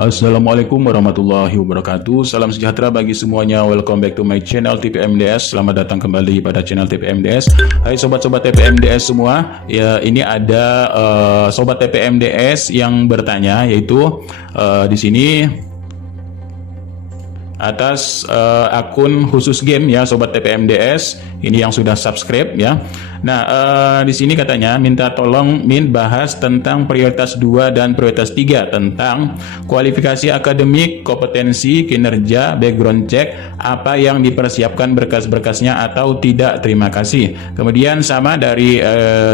Assalamualaikum warahmatullahi wabarakatuh. Salam sejahtera bagi semuanya. Welcome back to my channel TPMDS. Selamat datang kembali pada channel TPMDS. Hai sobat-sobat TPMDS semua. Ya, ini ada sobat TPMDS yang bertanya, yaitu di sini atas akun khusus game ya sobat TPMDS ini yang sudah subscribe ya. Nah, di sini katanya minta tolong Min bahas tentang prioritas 2 dan prioritas 3 tentang kualifikasi akademik, kompetensi, kinerja, background check, apa yang dipersiapkan berkas-berkasnya atau tidak. Terima kasih. Kemudian sama dari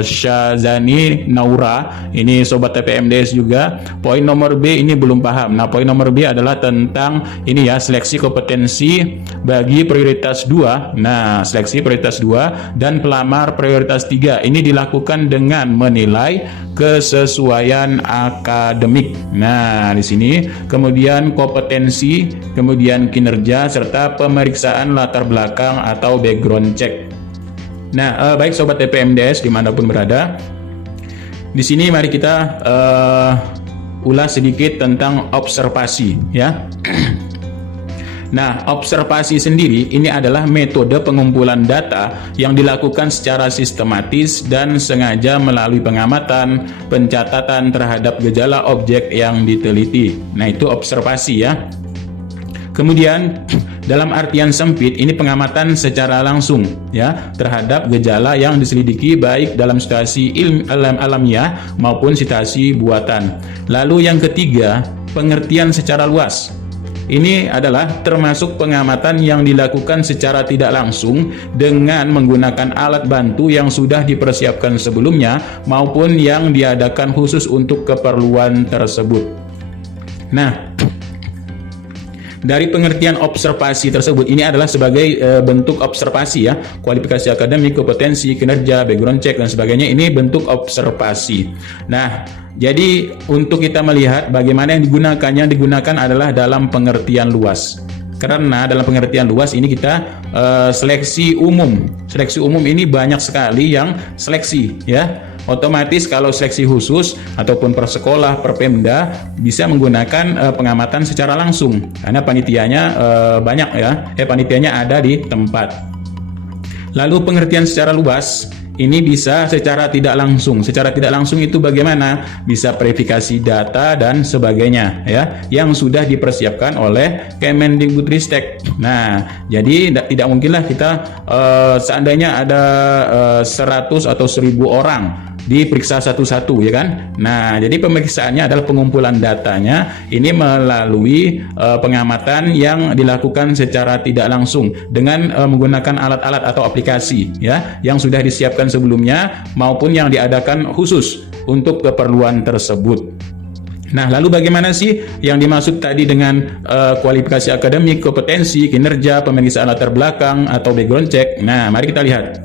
Syazani Naura, ini sobat TPMDS juga. Poin nomor B ini belum paham. Nah, poin nomor B adalah tentang ini ya, seleksi kompetensi bagi prioritas 2. Nah, seleksi prioritas 2 dan pelamar prioritas 3 ini dilakukan dengan menilai kesesuaian akademik. Nah, di sini kemudian kompetensi, kemudian kinerja serta pemeriksaan latar belakang atau background check. Nah, baik sobat TPMDS dimanapun berada, di sini mari kita ulas sedikit tentang observasi ya. Nah, observasi sendiri ini adalah metode pengumpulan data yang dilakukan secara sistematis dan sengaja melalui pengamatan, pencatatan terhadap gejala objek yang diteliti. Nah, itu observasi ya. Kemudian dalam artian sempit ini pengamatan secara langsung ya terhadap gejala yang diselidiki baik dalam situasi alamiah maupun situasi buatan. Lalu yang ketiga, pengertian secara luas. Ini adalah termasuk pengamatan yang dilakukan secara tidak langsung dengan menggunakan alat bantu yang sudah dipersiapkan sebelumnya maupun yang diadakan khusus untuk keperluan tersebut. Nah, dari pengertian observasi tersebut ini adalah sebagai bentuk observasi ya, kualifikasi akademik, kompetensi, kinerja, background check dan sebagainya, ini bentuk observasi. Nah, jadi untuk kita melihat bagaimana yang digunakan adalah dalam pengertian luas. Karena dalam pengertian luas ini kita seleksi umum. Seleksi umum ini banyak sekali yang seleksi ya. Otomatis kalau seleksi khusus ataupun per sekolah, per Pemda bisa menggunakan pengamatan secara langsung karena panitianya banyak ya. Panitianya ada di tempat. Lalu pengertian secara luas ini bisa secara tidak langsung. Secara tidak langsung itu bagaimana? Bisa verifikasi data dan sebagainya ya, yang sudah dipersiapkan oleh Kemendikbudristek. Nah, jadi tidak mungkinlah kita seandainya ada 100 atau 1000 orang diperiksa satu-satu ya kan. Nah, jadi pemeriksaannya adalah pengumpulan datanya ini melalui pengamatan yang dilakukan secara tidak langsung dengan menggunakan alat-alat atau aplikasi ya yang sudah disiapkan sebelumnya maupun yang diadakan khusus untuk keperluan tersebut. Nah, lalu bagaimana sih yang dimaksud tadi dengan kualifikasi akademik, kompetensi, kinerja, pemeriksaan latar belakang atau background check? Nah, mari kita lihat.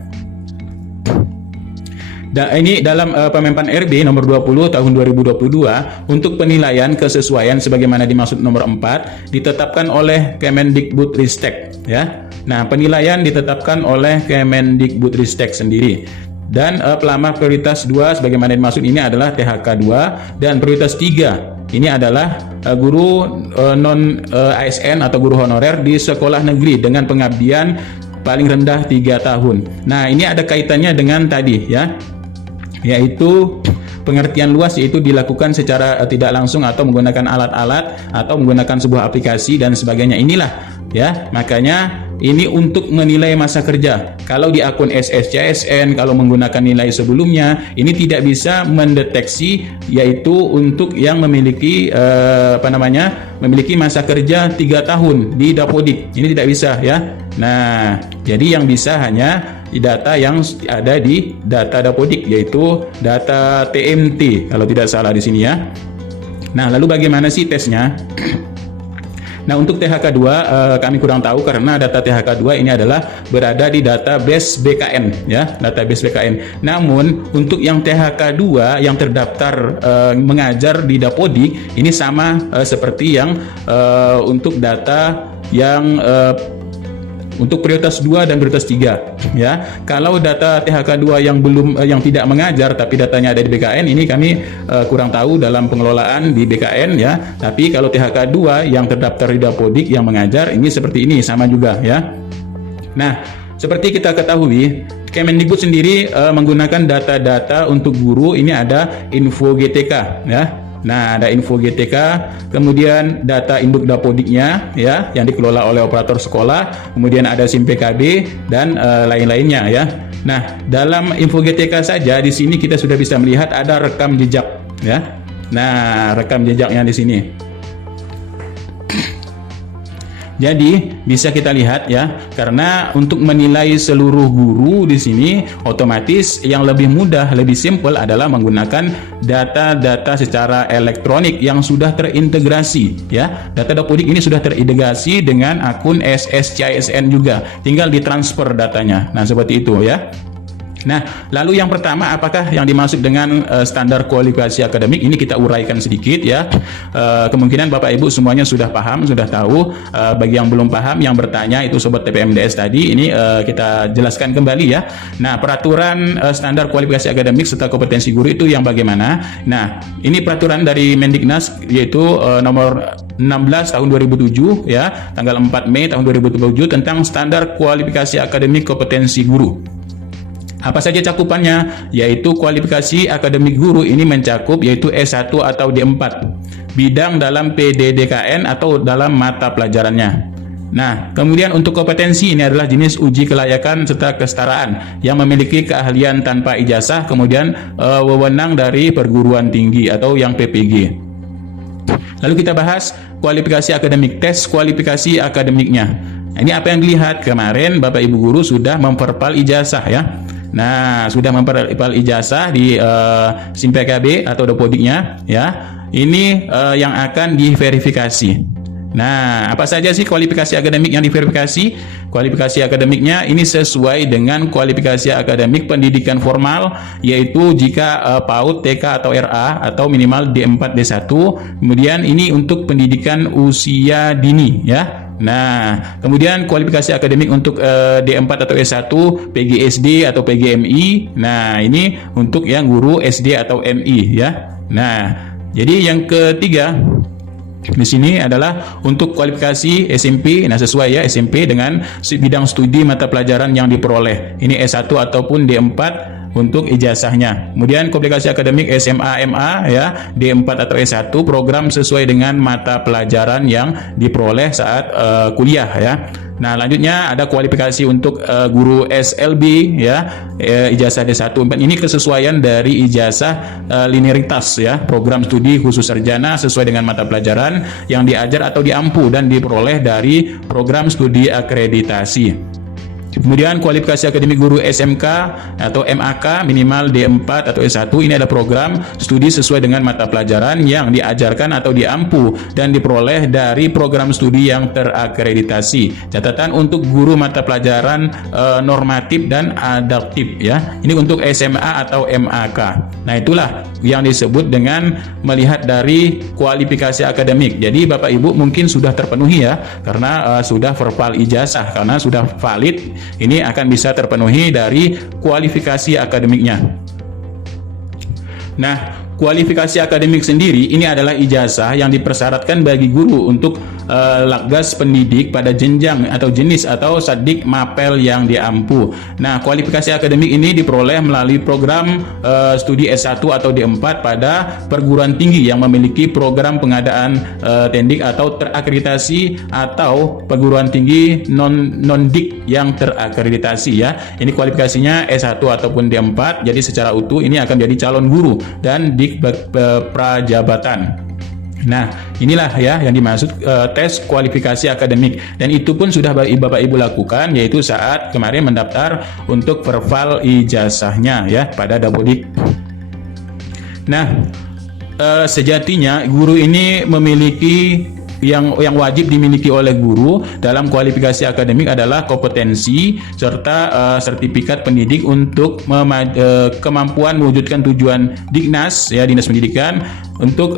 Ini dalam Pemenpan RB nomor 20 tahun 2022 untuk penilaian kesesuaian sebagaimana dimaksud nomor 4 ditetapkan oleh Kemendikbudristek ya. Nah, penilaian ditetapkan oleh Kemendikbudristek sendiri. Dan pelamar prioritas 2 sebagaimana dimaksud ini adalah THK 2 dan prioritas 3 ini adalah guru non ASN atau guru honorer di sekolah negeri dengan pengabdian paling rendah 3 tahun. Nah, ini ada kaitannya dengan tadi ya, yaitu pengertian luas, yaitu dilakukan secara tidak langsung atau menggunakan alat-alat atau menggunakan sebuah aplikasi dan sebagainya. Inilah ya, makanya ini untuk menilai masa kerja. Kalau di akun SSCSN, kalau menggunakan nilai sebelumnya, ini tidak bisa mendeteksi, yaitu untuk yang memiliki memiliki masa kerja 3 tahun di Dapodik. Ini tidak bisa ya. Nah, jadi yang bisa hanya data yang ada di data Dapodik, yaitu data TMT kalau tidak salah di sini ya. Nah, lalu bagaimana sih tesnya? Nah, untuk THK 2 kami kurang tahu karena data THK 2 ini adalah berada di database BKN ya, database BKN. Namun untuk yang THK 2 yang terdaftar mengajar di Dapodik ini sama seperti yang untuk data yang untuk prioritas 2 dan prioritas 3 ya. Kalau data THK 2 yang tidak mengajar tapi datanya ada di BKN, ini kami kurang tahu dalam pengelolaan di BKN ya. Tapi kalau THK 2 yang terdaftar di Dapodik yang mengajar, ini seperti ini sama juga ya. Nah, seperti kita ketahui, Kemendikbud sendiri menggunakan data-data untuk guru. Ini ada info GTK ya. Nah, ada info GTK, kemudian data induk Dapodiknya ya yang dikelola oleh operator sekolah, kemudian ada SIM PKB dan lain-lainnya ya. Nah, dalam info GTK saja di sini kita sudah bisa melihat ada rekam jejak ya. Nah, rekam jejaknya di sini. Jadi bisa kita lihat ya, karena untuk menilai seluruh guru di sini otomatis yang lebih mudah, lebih simpel adalah menggunakan data-data secara elektronik yang sudah terintegrasi ya. Data Dapodik ini sudah terintegrasi dengan akun SSCISN juga, tinggal ditransfer datanya. Nah, seperti itu ya. Nah, lalu yang pertama, apakah yang dimaksud dengan standar kualifikasi akademik? Ini kita uraikan sedikit ya. Kemungkinan Bapak Ibu semuanya sudah paham, sudah tahu. Bagi yang belum paham, yang bertanya itu Sobat TPMDS tadi, ini kita jelaskan kembali ya. Nah, peraturan standar kualifikasi akademik serta kompetensi guru itu yang bagaimana? Nah, ini peraturan dari Mendiknas yaitu nomor 16 tahun 2007 ya, tanggal 4 Mei tahun 2007 tentang standar kualifikasi akademik kompetensi guru. Apa saja cakupannya? Yaitu kualifikasi akademik guru ini mencakup yaitu S1 atau D4, bidang dalam PDDKN atau dalam mata pelajarannya. Nah, kemudian untuk kompetensi ini adalah jenis uji kelayakan serta kesetaraan yang memiliki keahlian tanpa ijazah, kemudian wewenang dari perguruan tinggi atau yang PPG. Lalu kita bahas kualifikasi akademik, tes kualifikasi akademiknya. Ini apa yang dilihat kemarin Bapak Ibu guru sudah memperpal ijazah ya. Nah, sudah memperpal ijazah di SIM PKB atau Dapodiknya ya. Ini yang akan diverifikasi. Nah, apa saja sih kualifikasi akademik yang diverifikasi? Kualifikasi akademiknya ini sesuai dengan kualifikasi akademik pendidikan formal, yaitu jika PAUD, TK atau RA atau minimal D4, D1. Kemudian ini untuk pendidikan usia dini ya. Nah, kemudian kualifikasi akademik untuk D4 atau S1, PGSD atau PGMI. Nah, ini untuk yang guru SD atau MI ya. Nah, jadi yang ketiga di sini adalah untuk kualifikasi SMP. Nah, sesuai ya SMP dengan bidang studi mata pelajaran yang diperoleh. Ini S1 ataupun D4 untuk ijazahnya. Kemudian kualifikasi akademik SMA, MA ya, D4 atau S1 program sesuai dengan mata pelajaran yang diperoleh saat kuliah ya. Nah, lanjutnya ada kualifikasi untuk guru SLB ya, ijazah D1. Ini kesesuaian dari ijazah linearitas ya, program studi khusus sarjana sesuai dengan mata pelajaran yang diajar atau diampu dan diperoleh dari program studi akreditasi. Kemudian kualifikasi akademik guru SMK atau MAK minimal D4 atau S1, ini adalah program studi sesuai dengan mata pelajaran yang diajarkan atau diampu dan diperoleh dari program studi yang terakreditasi. Catatan untuk guru mata pelajaran normatif dan adaptif ya. Ini untuk SMA atau MAK. Nah, itulah yang disebut dengan melihat dari kualifikasi akademik. Jadi Bapak Ibu mungkin sudah terpenuhi ya, karena sudah verbal ijazah, karena sudah valid. Ini akan bisa terpenuhi dari kualifikasi akademiknya. Nah, kualifikasi akademik sendiri ini adalah ijazah yang dipersyaratkan bagi guru untuk lakgas pendidik pada jenjang atau jenis atau sadik mapel yang diampu. Nah, kualifikasi akademik ini diperoleh melalui program studi S1 atau D4 pada perguruan tinggi yang memiliki program pengadaan tendik atau terakreditasi atau perguruan tinggi non-dik yang terakreditasi ya. Ini kualifikasinya S1 ataupun D4. Jadi secara utuh ini akan jadi calon guru dan dik prajabatan. Nah, inilah ya yang dimaksud tes kualifikasi akademik, dan itu pun sudah Bapak Ibu lakukan yaitu saat kemarin mendaftar untuk verbal ijazahnya ya pada Dapodik. Nah, sejatinya guru ini memiliki yang wajib dimiliki oleh guru dalam kualifikasi akademik adalah kompetensi serta sertifikat pendidik untuk kemampuan mewujudkan tujuan Dignas ya, Dinas Pendidikan, untuk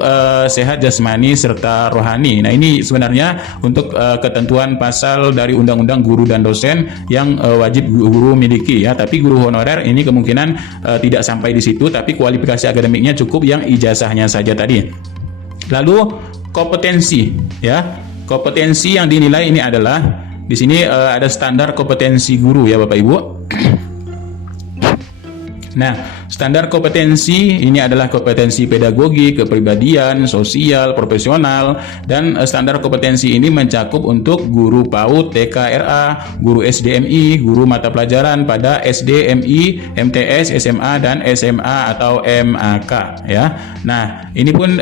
sehat jasmani serta rohani. Nah, ini sebenarnya untuk ketentuan pasal dari Undang-Undang Guru dan Dosen yang wajib guru miliki ya. Tapi guru honorer ini kemungkinan tidak sampai di situ, tapi kualifikasi akademiknya cukup yang ijazahnya saja tadi. Lalu kompetensi ya. Kompetensi yang dinilai ini adalah di sini ada standar kompetensi guru ya Bapak Ibu. Nah, standar kompetensi ini adalah kompetensi pedagogi, kepribadian, sosial, profesional, dan standar kompetensi ini mencakup untuk guru PAUD, TK, RA, guru SDMI, guru mata pelajaran pada SD, MI, MTS, SMA, dan SMA atau MAK ya. Nah, ini pun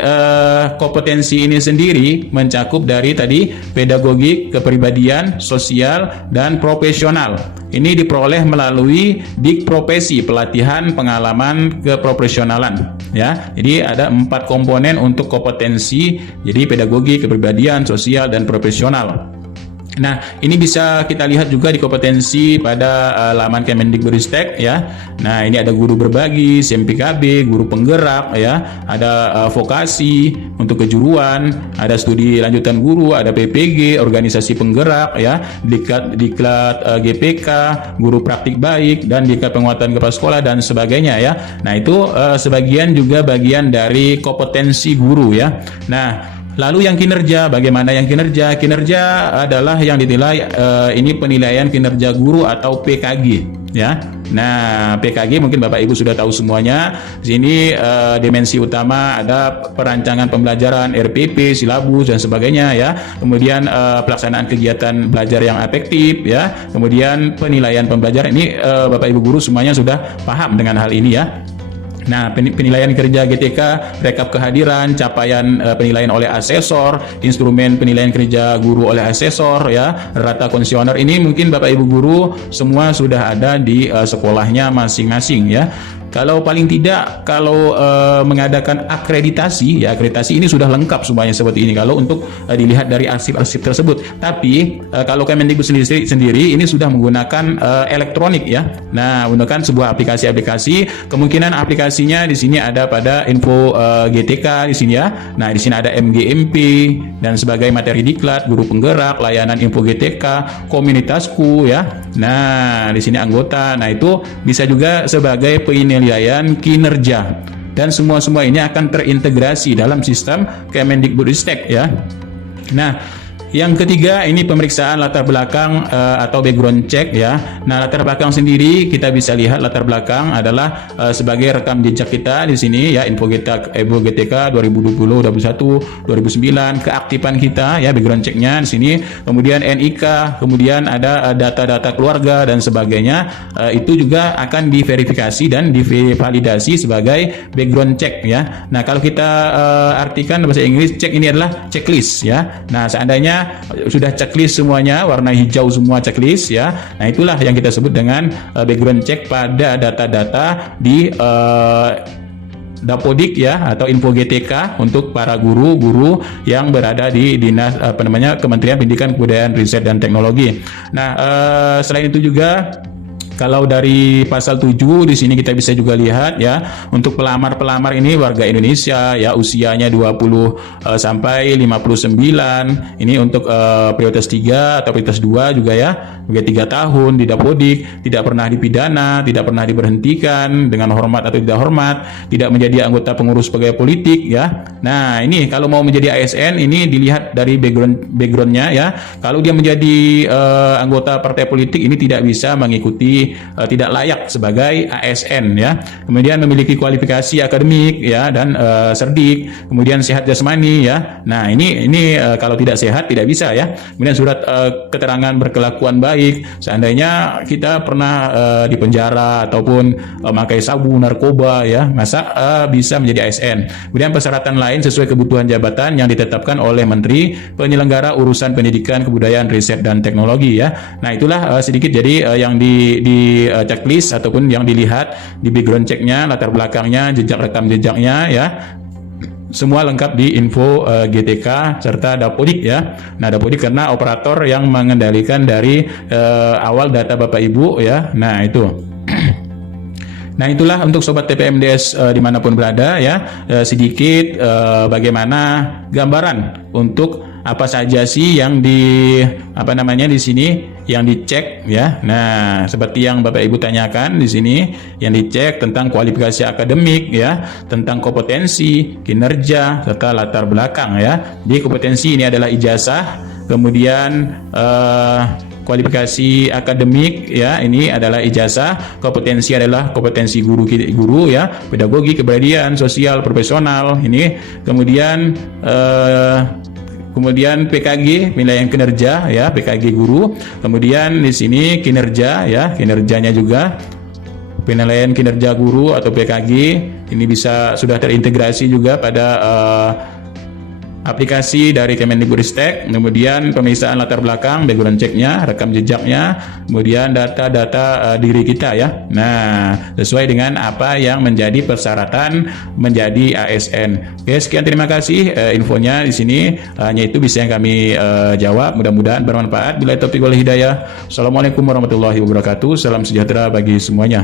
kompetensi ini sendiri mencakup dari tadi pedagogi, kepribadian, sosial, dan profesional. Ini diperoleh melalui Dikprofesi, pelatihan pengalaman keprofesionalan ya. Jadi ada 4 komponen untuk kompetensi, jadi pedagogi, kepribadian, sosial, dan profesional. Nah, ini bisa kita lihat juga di kompetensi pada laman Kemendikbudristek ya. Nah, ini ada guru berbagi, SMPKB, guru penggerak ya, ada vokasi untuk kejuruan, ada studi lanjutan guru, ada PPG, organisasi penggerak ya, diklat GPK, guru praktik baik, dan diklat penguatan kepala sekolah dan sebagainya ya. Nah, itu sebagian juga bagian dari kompetensi guru ya. Nah, lalu yang kinerja, bagaimana yang kinerja? Kinerja adalah yang dinilai ini penilaian kinerja guru atau PKG ya. Nah, PKG mungkin Bapak Ibu sudah tahu semuanya. Di sini dimensi utama ada perancangan pembelajaran, RPP, silabus dan sebagainya ya. Kemudian pelaksanaan kegiatan belajar yang efektif ya. Kemudian penilaian pembelajaran, ini Bapak Ibu guru semuanya sudah paham dengan hal ini ya. Nah, penilaian kerja GTK, rekap kehadiran, capaian penilaian oleh asesor, instrumen penilaian kerja guru oleh asesor ya, rata konsesioner, ini mungkin Bapak Ibu guru semua sudah ada di sekolahnya masing-masing ya. Kalau paling tidak, kalau mengadakan akreditasi, ya akreditasi ini sudah lengkap semuanya seperti ini kalau untuk dilihat dari arsip-arsip tersebut. Tapi kalau Kemendikbud sendiri ini sudah menggunakan elektronik ya. Nah, menggunakan sebuah aplikasi-aplikasi. Kemungkinan aplikasinya di sini ada pada info GTK di sini ya. Nah, di sini ada MGMP dan sebagai materi diklat, guru penggerak, layanan info GTK, komunitasku ya. Nah, di sini anggota. Nah, itu bisa juga sebagai penilaian kinerja, dan semua ini akan terintegrasi dalam sistem Kemendikbudristek ya. Nah, yang ketiga ini pemeriksaan latar belakang atau background check ya. Nah, latar belakang sendiri kita bisa lihat latar belakang adalah sebagai rekam jejak kita di sini ya, info GTK 2020, 2021, 2009, keaktifan kita ya, background checknya di sini. Kemudian NIK, kemudian ada data-data keluarga dan sebagainya. Itu juga akan diverifikasi dan divalidasi sebagai background check ya. Nah, kalau kita artikan bahasa Inggris, check ini adalah checklist ya. Nah, seandainya sudah checklist semuanya, warna hijau semua checklist ya. Nah, itulah yang kita sebut dengan background check pada data-data di Dapodik ya, atau info GTK untuk para guru-guru yang berada di dinas Kementerian Pendidikan, Kebudayaan, Riset dan Teknologi. Nah, selain itu juga kalau dari pasal 7 di sini kita bisa juga lihat ya, untuk pelamar-pelamar ini warga Indonesia ya, usianya 20 sampai 59. Ini untuk prioritas 3 atau prioritas 2 juga ya. 3 tahun di Dapodik, tidak pernah dipidana, tidak pernah diberhentikan dengan hormat atau tidak hormat, tidak menjadi anggota pengurus pegawai politik ya. Nah, ini kalau mau menjadi ASN ini dilihat dari backgroundnya ya. Kalau dia menjadi anggota partai politik, ini tidak bisa mengikuti, tidak layak sebagai ASN ya. Kemudian memiliki kualifikasi akademik ya, dan cerdik, kemudian sehat jasmani ya. Nah, ini kalau tidak sehat tidak bisa ya. Kemudian surat keterangan berkelakuan baik, seandainya kita pernah di penjara ataupun memakai sabu, narkoba ya, masa bisa menjadi ASN. Kemudian persyaratan lain sesuai kebutuhan jabatan yang ditetapkan oleh Menteri Penyelenggara Urusan Pendidikan, Kebudayaan, Riset dan Teknologi ya. Nah, itulah sedikit jadi yang di checklist ataupun yang dilihat di background checknya, latar belakangnya, jejak rekam jejaknya ya. semua lengkap di info GTK serta Dapodik ya. Nah, Dapodik karena operator yang mengendalikan dari awal data Bapak Ibu ya. Nah, itu. Nah, itulah untuk sobat TPMDS dimanapun berada ya, sedikit bagaimana gambaran untuk apa saja sih yang di di sini yang dicek ya. Nah, seperti yang Bapak Ibu tanyakan di sini, yang dicek tentang kualifikasi akademik ya, tentang kompetensi, kinerja serta latar belakang ya. Di kompetensi ini adalah ijazah, kemudian kualifikasi akademik ya, ini adalah ijazah, kompetensi adalah kompetensi guru ya, pedagogi, kepribadian, sosial, profesional ini, kemudian PKG, penilaian kinerja ya, PKG guru. Kemudian di sini kinerja ya, kinerjanya juga penilaian kinerja guru atau PKG ini sudah terintegrasi juga pada aplikasi dari Kemendikbudristek. Kemudian pemeriksaan latar belakang, background checknya, rekam jejaknya, kemudian data-data diri kita ya. Nah, sesuai dengan apa yang menjadi persyaratan menjadi ASN. Oke, sekian, terima kasih infonya di sini. Hanya itu bisa yang kami jawab. Mudah-mudahan bermanfaat. Bila taufiq wal hidayah. Assalamualaikum warahmatullahi wabarakatuh. Salam sejahtera bagi semuanya.